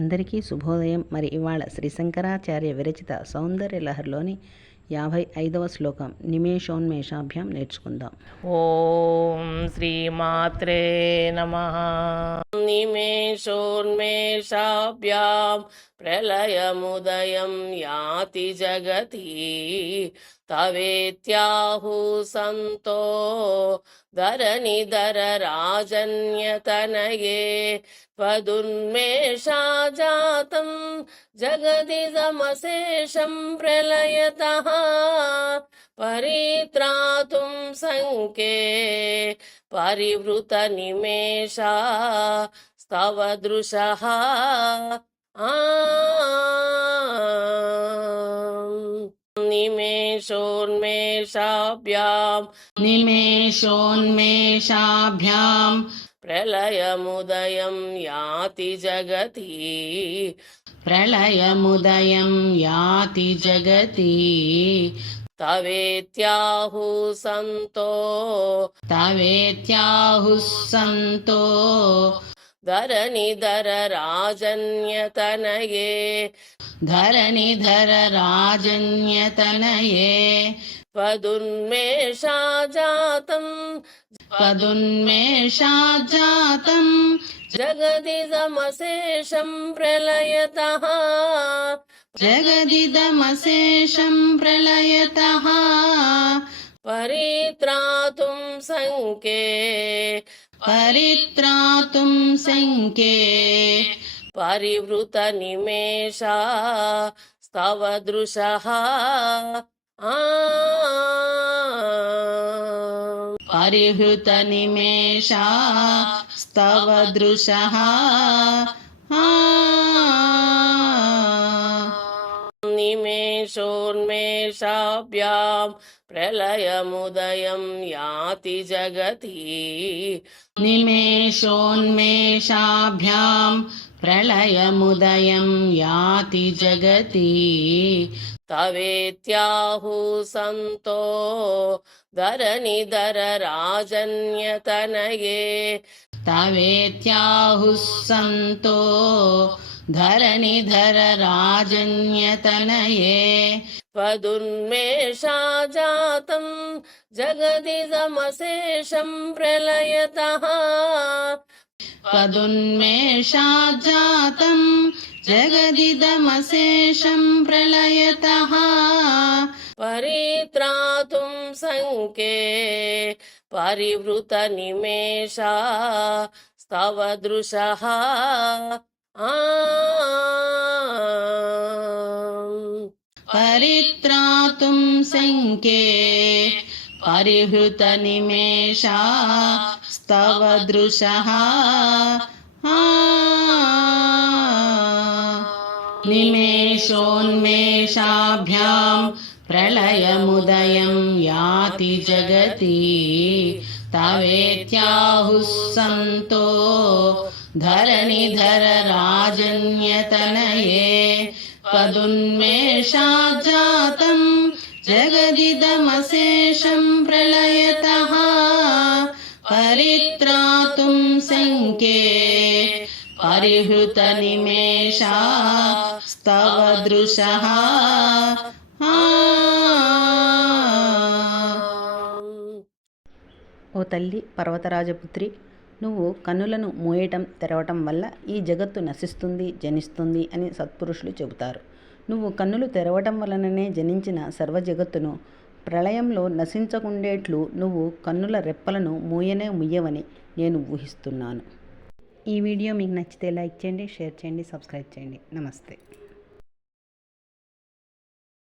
అందరికీ శుభోదయం మరి ఇవాళ శ్రీ శంకరాచార్య విరచిత సౌందర్య లహర్లోని యాభై ఐదవ శ్లోకం నిమేషోన్మేషాభ్యాం నేర్చుకుందాం ఓం శ్రీమాత్రే నమ నిమేషోన్మేషాభ్యాం ప్రళయముదయం యాతి జగతి कवेत्याहु धर धरणिधर राजन्यतनये त्वदुन्मेषा जातम् जगति समशेषम् प्रलयतः हाँ। परित्रातुम् सङ्के परिवृतनिमेषा स्तव दृशः आ निमेषोन्मेषाभ्याम् निमेषोन्मेषाभ्याम् प्रलयमुदयम् याति जगति प्रलयमुदयम् याति जगति तवेत्याहु सन्तो तवेत्याहुः सन्तो धरनि राजन्यतनये धरणिधर राजन्यतनये त्वदुन्मेषा जातम् जात जातम् जगदिदमशेषम् प्रलयतः जगदिदमशेषम् प्रलयतः परित्रातुम् सङ्के परित्रातुम् పరివృత నిమేష స్తవ దృశ పరివృత నిమేష స్తవ దృశ నిమేషోన్మేషాభ్యాం ప్రళయముదయం యాతి జగతి నిమేషోన్మేషాభ్యాం प्रलयमुदयं याति जगति तवेत्याहु सन्तो धरणि धर राजन्यतनये तवेत्याहुः सन्तो धरणि धर राजन्यतनये त्वदुन्मेषा जातं जगति प्रलयतः पदुन्मेषाजातम् जगदिदमशेषम् प्रलयतः परित्रातुम् सङ्के परिवृतनिमेषा स्तव दृशः परित्रातुम् सङ्के परिहृतनिमेषा स्तव दृशः निमेषोन्मेषाभ्याम् प्रलयमुदयम् याति जगति तवेत्याहुः सन्तो धरनिधर राजन्यतनये पदुन्मेषा जातम् జగదిదమశేషం ప్రళయత పరిత్రాతు సంకే పరిహృత నిమేషా స్తవ దృశ ఓ తల్లి పర్వతరాజపుత్రి నువ్వు కన్నులను మూయటం తెరవటం వల్ల ఈ జగత్తు నశిస్తుంది జనిస్తుంది అని సత్పురుషులు చెబుతారు నువ్వు కన్నులు తెరవటం వలననే జనించిన సర్వ జగత్తును ప్రళయంలో నశించకుండేట్లు నువ్వు కన్నుల రెప్పలను మూయనే మూయవని నేను ఊహిస్తున్నాను ఈ వీడియో మీకు నచ్చితే లైక్ చేయండి షేర్ చేయండి సబ్స్క్రైబ్ చేయండి నమస్తే